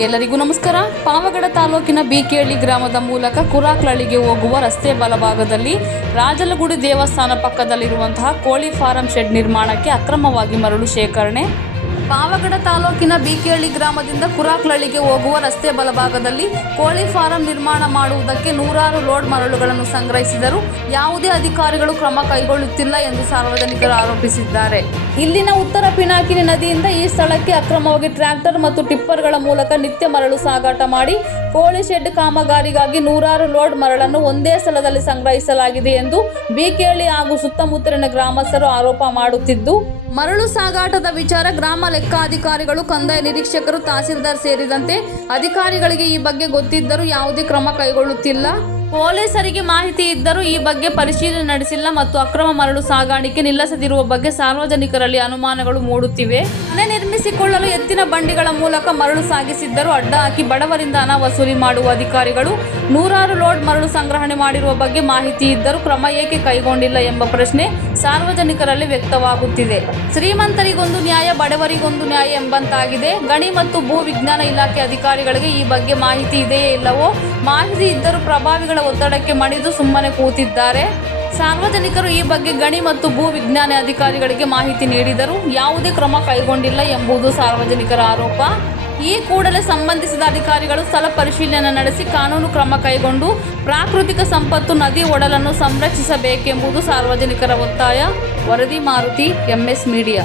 ಎಲ್ಲರಿಗೂ ನಮಸ್ಕಾರ. ಪಾವಗಡ ತಾಲೂಕಿನ ಬಿಕೇಳಿ ಗ್ರಾಮದ ಮೂಲಕ ಕುರಾಕ್ಲಳ್ಳಿಗೆ ಹೋಗುವ ರಸ್ತೆ ಬಲಭಾಗದಲ್ಲಿ ರಾಜಲಗುಡಿ ದೇವಸ್ಥಾನ ಪಕ್ಕದಲ್ಲಿರುವಂತಹ ಕೋಳಿ ಫಾರಂ ಶೆಡ್ ನಿರ್ಮಾಣಕ್ಕೆ ಅಕ್ರಮವಾಗಿ ಮರಳು ಶೇಖರಣೆ. ಪಾವಗಡ ತಾಲೂಕಿನ ಬಿಕೇಳಿ ಗ್ರಾಮದಿಂದ ಕುರಾಕ್ಲಳ್ಳಿಗೆ ಹೋಗುವ ರಸ್ತೆ ಬಲಭಾಗದಲ್ಲಿ ಕೋಳಿ ಫಾರಂ ನಿರ್ಮಾಣ ಮಾಡುವುದಕ್ಕೆ ನೂರಾರು ಲೋಡ್ ಮರಳುಗಳನ್ನು ಸಂಗ್ರಹಿಸಿದರೂ ಯಾವುದೇ ಅಧಿಕಾರಿಗಳು ಕ್ರಮ ಕೈಗೊಳ್ಳುತ್ತಿಲ್ಲ ಎಂದು ಸಾರ್ವಜನಿಕರು ಆರೋಪಿಸಿದ್ದಾರೆ. ಇಲ್ಲಿನ ಉತ್ತರ ಪಿನಾಕಿನಿ ನದಿಯಿಂದ ಈ ಸ್ಥಳಕ್ಕೆ ಅಕ್ರಮವಾಗಿ ಟ್ರ್ಯಾಕ್ಟರ್ ಮತ್ತು ಟಿಪ್ಪರ್ಗಳ ಮೂಲಕ ನಿತ್ಯ ಮರಳು ಸಾಗಾಟ ಮಾಡಿ ಕೋಳಿ ಶೆಡ್ ಕಾಮಗಾರಿಗಾಗಿ ನೂರಾರು ಲೋಡ್ ಮರಳನ್ನು ಒಂದೇ ಸ್ಥಳದಲ್ಲಿ ಸಂಗ್ರಹಿಸಲಾಗಿದೆ ಎಂದು ಬಿಕೇಳಿ ಹಾಗೂ ಸುತ್ತಮುತ್ತಲಿನ ಗ್ರಾಮಸ್ಥರು ಆರೋಪ ಮಾಡುತ್ತಿದ್ದು, ಮರಳು ಸಾಗಾಟದ ವಿಚಾರ ಗ್ರಾಮ ಲೆಕ್ಕಾಧಿಕಾರಿಗಳು, ಕಂದಾಯ ನಿರೀಕ್ಷಕರು, ತಹಸೀಲ್ದಾರ್ ಸೇರಿದಂತೆ ಅಧಿಕಾರಿಗಳಿಗೆ ಈ ಬಗ್ಗೆ ಗೊತ್ತಿದ್ದರೂ ಯಾವುದೇ ಕ್ರಮ ಕೈಗೊಳ್ಳುತ್ತಿಲ್ಲ. ಪೊಲೀಸರಿಗೆ ಮಾಹಿತಿ ಇದ್ದರೂ ಈ ಬಗ್ಗೆ ಪರಿಶೀಲನೆ ನಡೆಸಿಲ್ಲ ಮತ್ತು ಅಕ್ರಮ ಮರಳು ಸಾಗಾಣಿಕೆ ನಿಲ್ಲಿಸದಿರುವ ಬಗ್ಗೆ ಸಾರ್ವಜನಿಕರಲ್ಲಿ ಅನುಮಾನಗಳು ಮೂಡುತ್ತಿವೆ. ಮನೆ ನಿರ್ಮಿಸಿಕೊಳ್ಳಲು ಎತ್ತಿನ ಬಂಡಿಗಳ ಮೂಲಕ ಮರಳು ಸಾಗಿಸಿದ್ದರೂ ಅಡ್ಡ ಹಾಕಿ ಬಡವರಿಂದ ಹಣ ವಸೂಲಿ ಮಾಡುವ ಅಧಿಕಾರಿಗಳು ನೂರಾರು ಲೋಡ್ ಮರಳು ಸಂಗ್ರಹಣೆ ಮಾಡಿರುವ ಬಗ್ಗೆ ಮಾಹಿತಿ ಇದ್ದರೂ ಕ್ರಮ ಏಕೆ ಕೈಗೊಂಡಿಲ್ಲ ಎಂಬ ಪ್ರಶ್ನೆ ಸಾರ್ವಜನಿಕರಲ್ಲಿ ವ್ಯಕ್ತವಾಗುತ್ತಿದೆ. ಶ್ರೀಮಂತರಿಗೊಂದು ನ್ಯಾಯ, ಬಡವರಿಗೊಂದು ನ್ಯಾಯ ಎಂಬಂತಾಗಿದೆ. ಗಣಿ ಮತ್ತು ಭೂ ವಿಜ್ಞಾನ ಇಲಾಖೆ ಅಧಿಕಾರಿಗಳಿಗೆ ಈ ಬಗ್ಗೆ ಮಾಹಿತಿ ಇದೆಯೇ ಇಲ್ಲವೋ? ಮಾಹಿತಿ ಇದ್ದರೂ ಪ್ರಭಾವಿಗಳ ಒತ್ತಡಕ್ಕೆ ಮಣಿದು ಸುಮ್ಮನೆ ಕೂತಿದ್ದಾರೆ. ಸಾರ್ವಜನಿಕರು ಈ ಬಗ್ಗೆ ಗಣಿ ಮತ್ತು ಭೂ ವಿಜ್ಞಾನ ಅಧಿಕಾರಿಗಳಿಗೆ ಮಾಹಿತಿ ನೀಡಿದರೂ ಯಾವುದೇ ಕ್ರಮ ಕೈಗೊಂಡಿಲ್ಲ ಎಂಬುದು ಸಾರ್ವಜನಿಕರ ಆರೋಪ. ಈ ಕೂಡಲೇ ಸಂಬಂಧಿಸಿದ ಅಧಿಕಾರಿಗಳು ಸ್ಥಳ ಪರಿಶೀಲನೆ ನಡೆಸಿ ಕಾನೂನು ಕ್ರಮ ಕೈಗೊಂಡು ಪ್ರಾಕೃತಿಕ ಸಂಪತ್ತು ನದಿ ಒಡಲನ್ನು ಸಂರಕ್ಷಿಸಬೇಕೆಂಬುದು ಸಾರ್ವಜನಿಕರ ಒತ್ತಾಯ. ವರದಿ Maruti, MS media.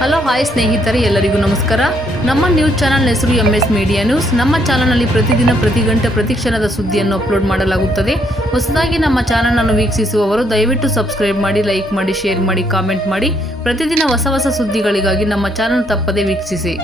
Hello hi ಸ್ನೇಹಿತರೆ, ಎಲ್ಲರಿಗೂ ನಮಸ್ಕಾರ. ನಮ್ಮ ನ್ಯೂಸ್ ಚಾನಲ್ ಹೆಸರು MS ಮೀಡಿಯಾ ನ್ಯೂಸ್. ನಮ್ಮ ಚಾನಲ್ನಲ್ಲಿ ಪ್ರತಿದಿನ, ಪ್ರತಿ ಗಂಟೆ, ಪ್ರತಿ ಕ್ಷಣದ ಸುದ್ದಿಯನ್ನು ಅಪ್ಲೋಡ್ ಮಾಡಲಾಗುತ್ತದೆ. ಹೊಸದಾಗಿ ನಮ್ಮ ಚಾನಲನ್ನು ವೀಕ್ಷಿಸುವವರು ದಯವಿಟ್ಟು ಸಬ್ಸ್ಕ್ರೈಬ್ ಮಾಡಿ, ಲೈಕ್ ಮಾಡಿ, ಶೇರ್ ಮಾಡಿ, ಕಾಮೆಂಟ್ ಮಾಡಿ. ಪ್ರತಿದಿನ ಹೊಸ ಹೊಸ ಸುದ್ದಿಗಳಿಗಾಗಿ ನಮ್ಮ ಚಾನಲ್ ತಪ್ಪದೇ ವೀಕ್ಷಿಸಿ.